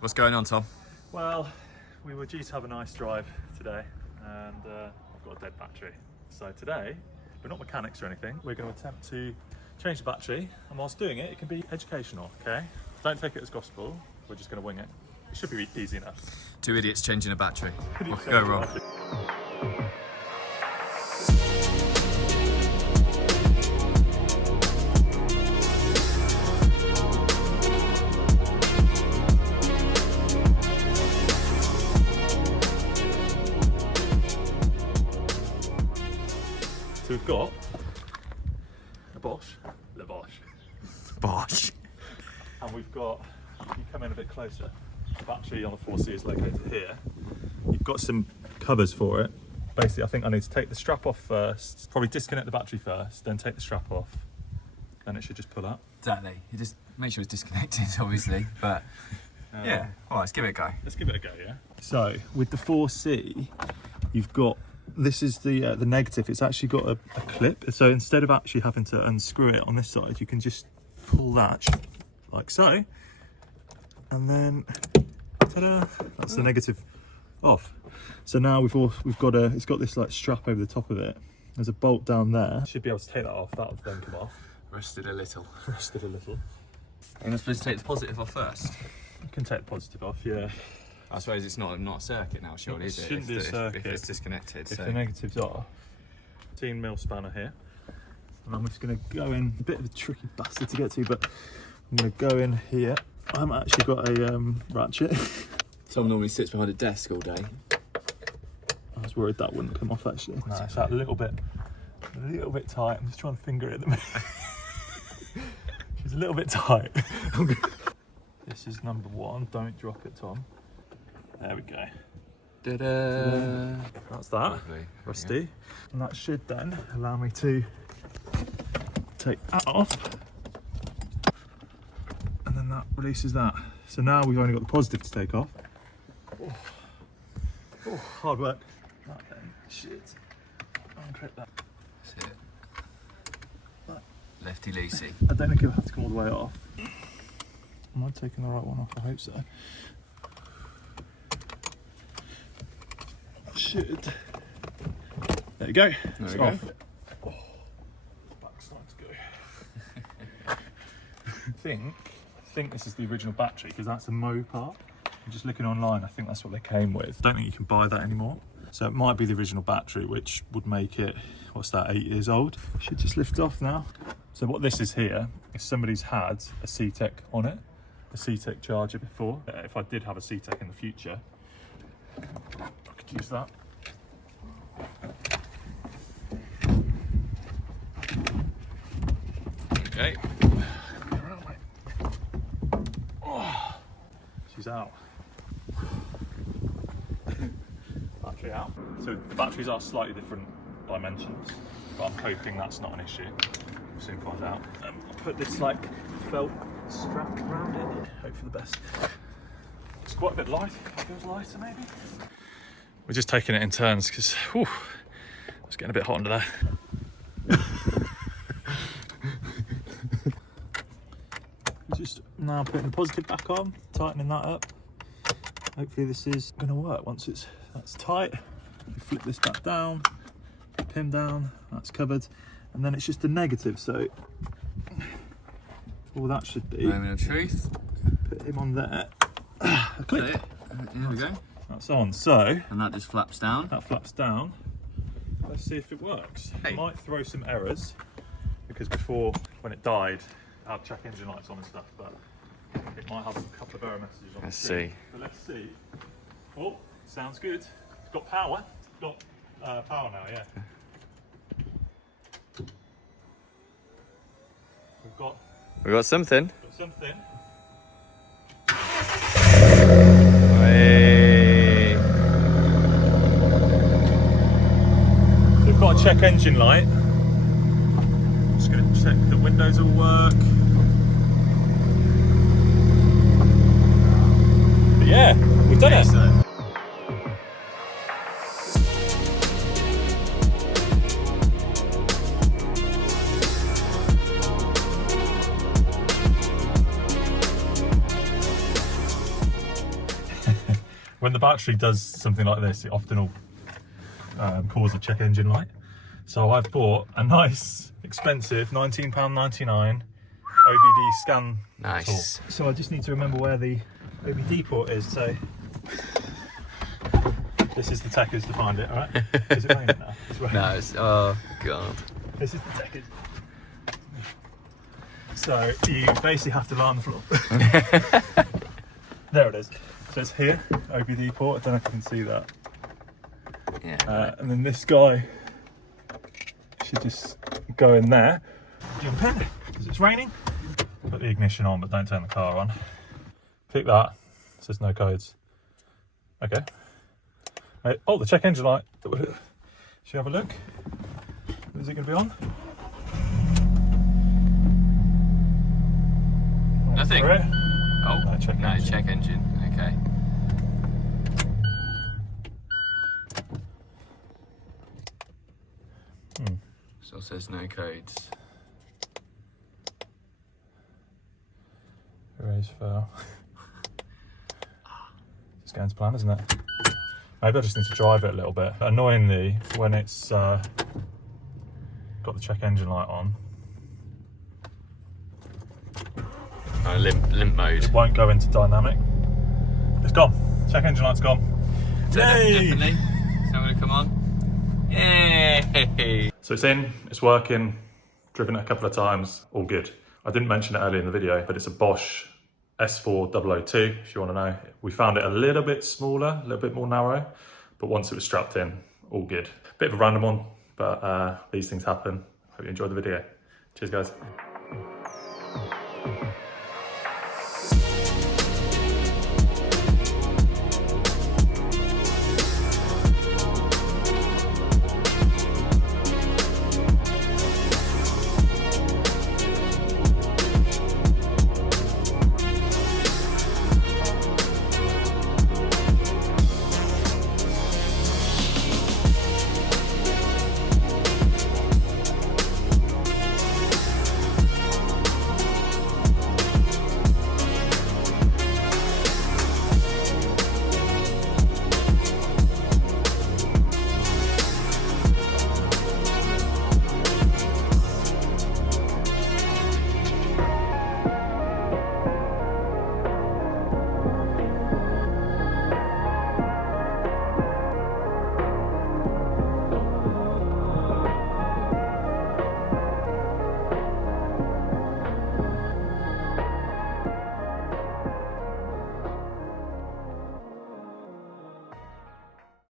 What's going on, Tom? Well, we were due to have a nice drive today and I've got a dead battery. So today, we're not mechanics or anything, we're going to attempt to change the battery, and whilst doing it, it can be educational, okay? Don't take it as gospel, we're just going to wing it. It should be easy enough. Two idiots changing a battery. What could go wrong? So we've got a Bosch, Bosh. and we've got, if you come in a bit closer, the battery on the 4C is located here. You've got some covers for it. Basically, I think I need to take the strap off first, probably disconnect the battery first, then take the strap off, then it should just pull up. Exactly. You just make sure it's disconnected, obviously, but yeah. All right, let's give it a go. Let's give it a go, yeah? So, with the 4C, you've got, this is the negative. It's actually got a clip, so instead of actually having to unscrew it on this side, you can just pull that like so, and then ta-da, that's the negative off. So now we've got it's got this like strap over the top of it. There's a bolt down there. Should be able to take that off. That'll then come off. Rusted a little. Rusted a little. And I'm supposed to take the positive off first. You can take the positive off, yeah. I suppose it's not a circuit now, surely, is it? Shouldn't be a circuit. If it's disconnected. If so. the negatives are. 18mm spanner here. And I'm just going to go in, a bit of a tricky bastard to get to, but I'm going to go in here. I've actually got a ratchet. Tom normally sits behind a desk all day. I was worried that wouldn't come off actually. No, it's that a little bit tight. I'm just trying to finger it at the minute. She's a little bit tight. This is number one. Don't drop it, Tom. There we go. Ta-da! That's that. Lovely. Rusty. Yeah. And that should then allow me to take that off. And then that releases that. So now we've only got the positive to take off. Oh, hard work. That then should unclip that. That's it. Lefty loosey. I don't think it'll have to come all the way off. Am I taking the right one off? I hope so. Should. There you go. There It's we go. off. Oh, back's starting to go. I think this is the original battery because that's the Mo part. I'm just looking online. I think that's what they came with. Don't think you can buy that anymore. So it might be the original battery, which would make it, what's that, 8 years old. Should just lift off now. So what this is here is somebody's had a C-Tech on it, a C-Tech charger before. If I did have a C-Tech in the future, I could use that. Okay. Oh, she's out. Battery out. So the batteries are slightly different dimensions, but I'm hoping that's not an issue. We'll soon find out. I'll put this like felt strap around it. Hope for the best. It's quite a bit light. It feels lighter maybe. We're just taking it in turns because it's getting a bit hot under there. Just now putting the positive back on, tightening that up. Hopefully this is going to work once that's tight. You flip this back down, pin down, that's covered, and then it's just the negative. So all that should be. Moment of truth. Put him on there. A clip. There we go. That's on. So And that just flaps down. that flaps down. Let's see if it works. Hey. It might throw some errors because before, when it died, I had check engine lights on and stuff, but it might have a couple of error messages on the screen. But let's see. Oh, sounds good. It's got power. It's got power now, yeah. We got something. Got something. Hey. So we've got a check engine light. Just going to check the windows all work. But yeah, we've done it. Excellent. When the battery does something like this, it often will cause a check engine light. So I've bought a nice, expensive £19.99 OBD scan tool. So I just need to remember where the OBD port is. So this is the techers to find it, all right? Is it raining now? It's raining. No, it's, oh God. This is the techers. So you basically have to lie on the floor. There it is. So it's here, OBD port. I don't know if you can see that. Yeah. And then this guy should just go in there. Jump in, because it's raining. Put the ignition on, but don't turn the car on. Pick that. It says no codes. Okay. Oh, the check engine light. Should you have a look? Is it going to be on? Nothing. For it. Oh, No, check no, engine. check engine. Okay. Still says no codes. Erase fail. It's going to plan, isn't it? Maybe I just need to drive it a little bit. Annoyingly, when it's got the check engine light on, Limp mode. it won't go into dynamic. It's gone. Check engine light's gone. So Yay! definitely. It's not going to come on. Yay! So it's in, it's working, driven it a couple of times, all good. I didn't mention it earlier in the video, but it's a Bosch S4002, if you want to know. We found it a little bit smaller, a little bit more narrow, but once it was strapped in, all good. Bit of a random one, but these things happen. Hope you enjoyed the video. Cheers, guys.